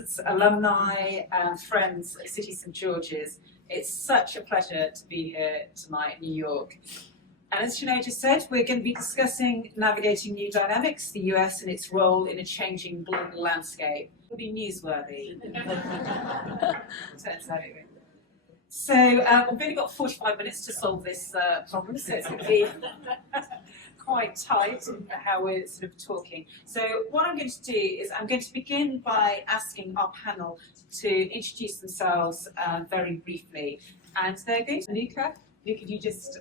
students, alumni, and friends at City St George's. It's such a pleasure to be here tonight in New York. And as Sinead just said, we're going to be discussing navigating new dynamics, the US and its role in a changing global landscape. It'll be newsworthy. Turns out anyway. So we've only got 45 minutes to solve this problem, so it's going to be quite tight in how we're sort of talking. So what I'm going to do is I'm going to begin by asking our panel to introduce themselves very briefly. And they're going to Luca, could you just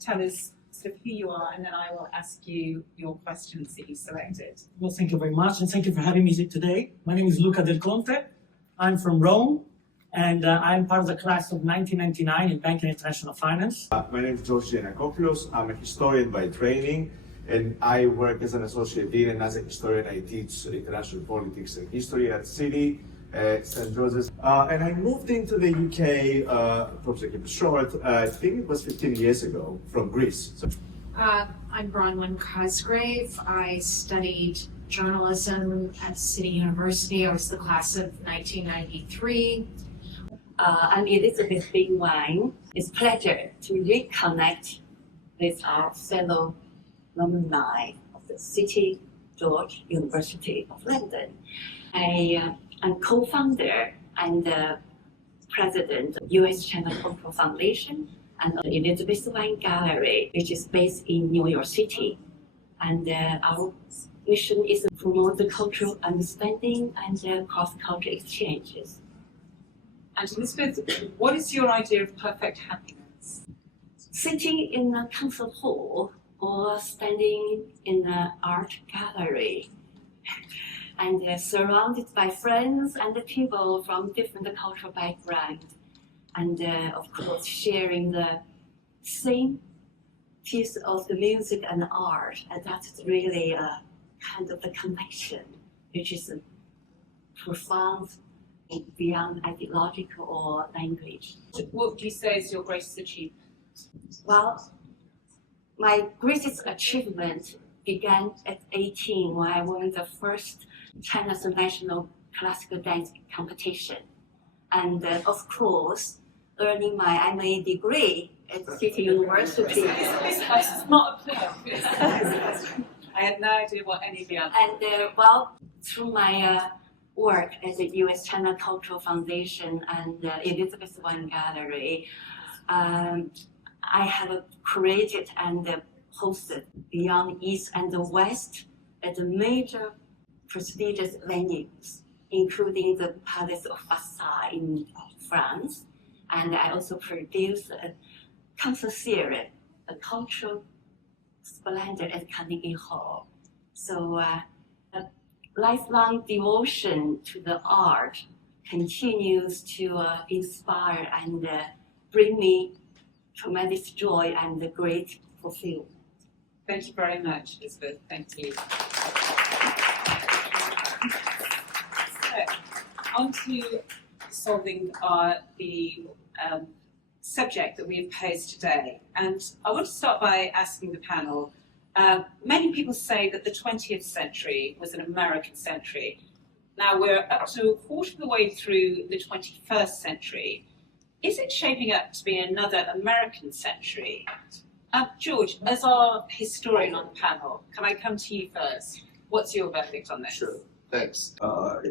tell us sort of who you are, and then I will ask you your questions that you selected. Well, thank you very much, and thank you for having me today. My name is Luca Del Conte. I'm from Rome, and I'm part of the class of 1999 in Banking and International Finance. My name is George Giannakopoulos. I'm a historian by training, and I work as an associate dean, and as a historian I teach international politics and history at City St George's. And I moved into the UK, probably to keep it short, I think it was 15 years ago, from Greece. So, I'm Bronwyn Cosgrave. I studied journalism at City University. I was the class of 1993. I'm Elizabeth Wang. It's a pleasure to reconnect with our fellow alumni of the City George University of London. I'm co-founder and president of U.S China Cultural Foundation and the Elizabeth Wang Gallery, which is based in New York City. And our mission is to promote the cultural understanding and cross-cultural exchanges. And Elizabeth, what is your idea of perfect happiness? Sitting in a concert hall or standing in an art gallery and surrounded by friends and people from different cultural backgrounds, and of course sharing the same piece of the music and art, and that's really a kind of a connection, which is profound beyond ideological or language. What would you say is your greatest achievement? Well, my greatest achievement began at 18 when I won the first China's national classical dance competition. And of course, earning my MA degree at City University. This is not a playoff. I had no idea what any of the other. And well, through my work at the U.S China Cultural Foundation and Elizabeth Wang Gallery, I have created and hosted Beyond East and the West at the major prestigious venues, including the Palace of Versailles in France. And I also produced a concert series, a cultural splendor at Carnegie Hall. So a lifelong devotion to the art continues to inspire and bring me tremendous joy and great fulfillment. Thank you very much, Elizabeth. Thank you. So, on to solving the subject that we've posed today. And I want to start by asking the panel, many people say that the 20th century was an American century. Now we're up to a quarter of the way through the 21st century. Is it shaping up to be another American century? George, as our historian on the panel, can I come to you first? What's your verdict on this? Sure, thanks. A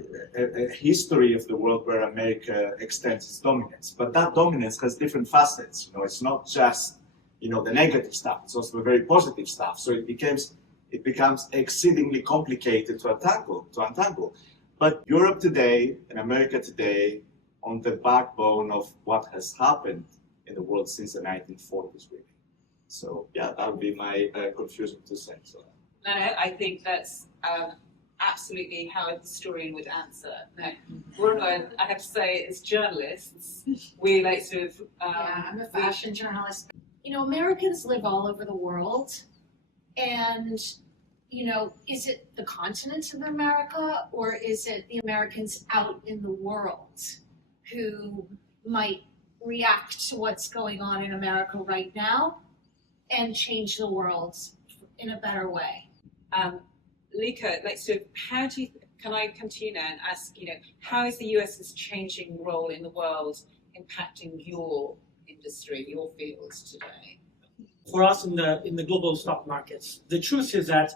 history of the world where America extends its dominance, but that dominance has different facets. You know, it's not just the negative stuff; it's also the very positive stuff. So it becomes exceedingly complicated to untangle. But Europe today and America today, on the backbone of what has happened in the world since the 1940s, really. So yeah, that would be my confusion to say. So. No, I think that's absolutely how a historian would answer. No, Bruno, I have to say, as journalists, we like to. Yeah, I'm a fashion journalist. Americans live all over the world, and is it the continent of America, or is it the Americans out in the world who might react to what's going on in America right now and change the world in a better way? Luca, how do you can I come to you now and ask, how is the US's changing role in the world impacting your industry, your fields today? For us in the global stock markets, the truth is that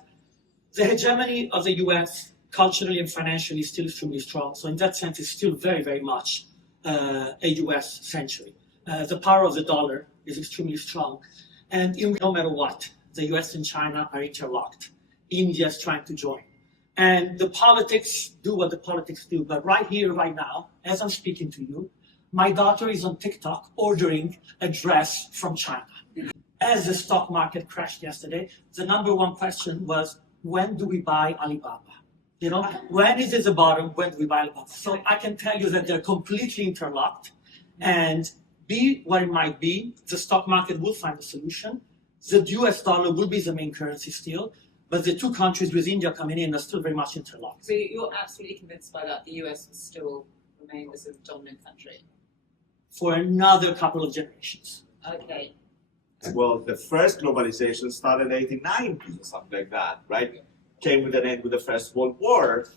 the hegemony of the US culturally and financially is still extremely strong. So in that sense, it's still very, very much a US century. The power of the dollar is extremely strong. And no matter what, the US and China are interlocked. India is trying to join. And the politics do what the politics do. But right here, right now, as I'm speaking to you, my daughter is on TikTok ordering a dress from China. As the stock market crashed yesterday, the number one question was, when do we buy Alibaba? When is it the bottom? When do we buy Alibaba? So I can tell you that they're completely interlocked. And be what it might be, the stock market will find a solution. The US dollar will be the main currency still, but the two countries with India coming in are still very much interlocked. So you're absolutely convinced by that, the US will still remain as a dominant country? For another couple of generations. Okay. Well, the first globalization started in 1890 or something like that, right? Came with an end with the First World War.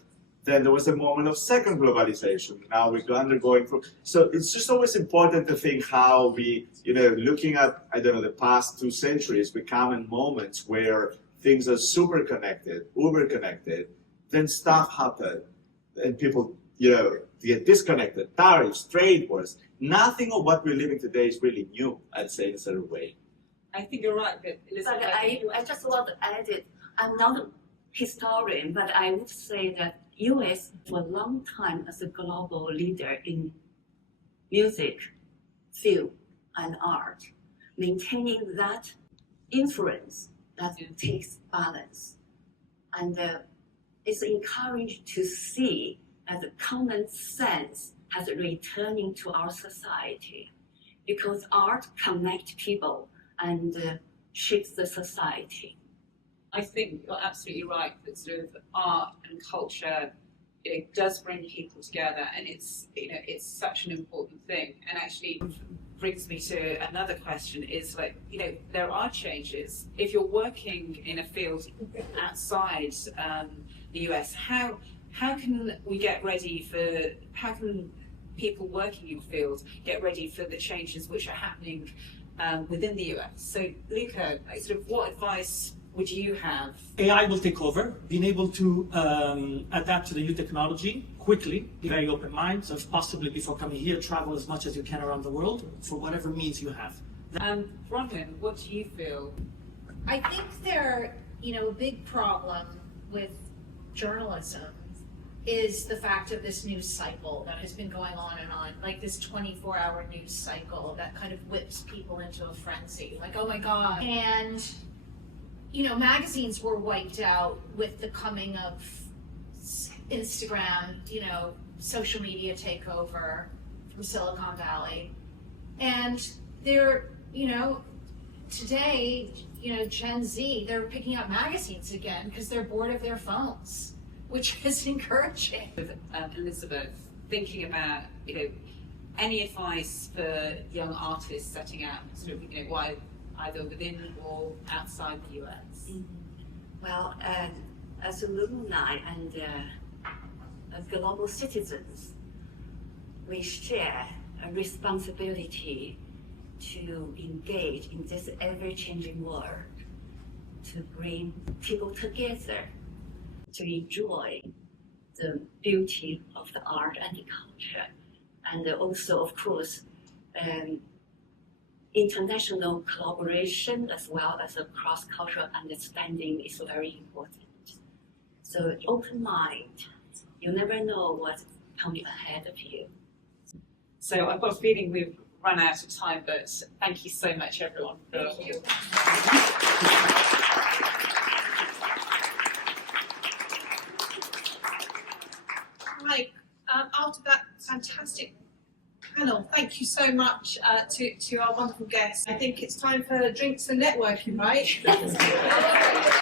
Then there was a moment of second globalization. Now we're undergoing from. So it's just always important to think how we, looking at, the past 2 centuries, we come in moments where things are super connected, uber connected, then stuff happen, and people, get disconnected, tariffs, trade wars. Nothing of what we're living today is really new, I'd say, in a certain way. I think you're right, but Elizabeth, But I just want to add it. I'm not a historian, but I would say that U.S. for a long time as a global leader in music, film, and art, maintaining that influence that takes balance. And it's encouraging to see that the common sense has returning to our society, because art connects people and shapes the society. I think you're absolutely right that sort of art and culture, it does bring people together, and it's such an important thing. And actually brings me to another question: is there are changes. If you're working in a field outside the US, how can we get ready for? How can people working in your field get ready for the changes which are happening within the US? So, Luca, what advice would you have? AI will take over, being able to adapt to the new technology quickly, be very open mind, so if possibly before coming here, travel as much as you can around the world for whatever means you have. Bronwyn, what do you feel? I think a big problem with journalism is the fact of this news cycle that has been going on and on, like this 24-hour news cycle that kind of whips people into a frenzy, like, oh my God. And magazines were wiped out with the coming of Instagram, social media takeover from Silicon Valley. And they're, today, Gen Z, they're picking up magazines again because they're bored of their phones, which is encouraging. Elizabeth, thinking about, any advice for young artists setting out, why either within or outside the US? Well, as alumni and as global citizens, we share a responsibility to engage in this ever-changing world, to bring people together, to enjoy the beauty of the art and the culture, and also, of course, international collaboration as well as a cross-cultural understanding is very important. So open mind, you never know what's coming ahead of you. So I've got a feeling we've run out of time, but thank you so much, everyone. Thank you. Right, after that fantastic panel, thank you so much to our wonderful guests. I think it's time for drinks and networking, right?